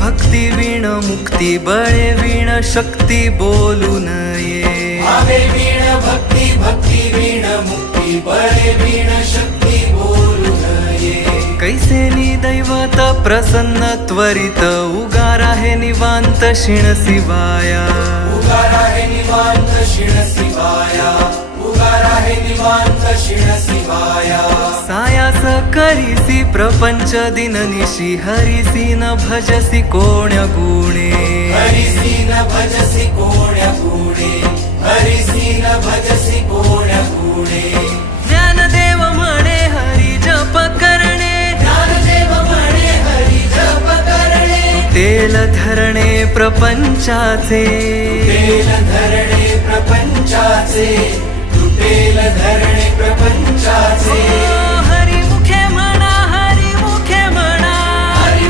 भक्ती वीण मुक्ती बळे वीण शक्ती बोलू नये भावे वीण भक्ती भक्ती वीण मुक्ती बळे वीण शक्ती बोलू नये कैसे दैवत प्रसन्न त्वरित उगार आहे निवांत शिण शिवाया उगार आहे निवांत शिण शिवाया उगार आहे निवांत शिण शिवाया सायास करीसी प्रपंच दिननिशी हरिसी न भजसी कोण्या गुणे हरिसी न भजसी कोण्या गुणे हरिसी न भजसी कोण्या गुणे ज्ञानदेव म्हणे हरी जप करणे ज्ञानदेव म्हणे हरी जप करणे तेल धरणे प्रपंचाचे तुटेल धरणे प्रपंचाचे तुटेल धरणे प्रपंचाचे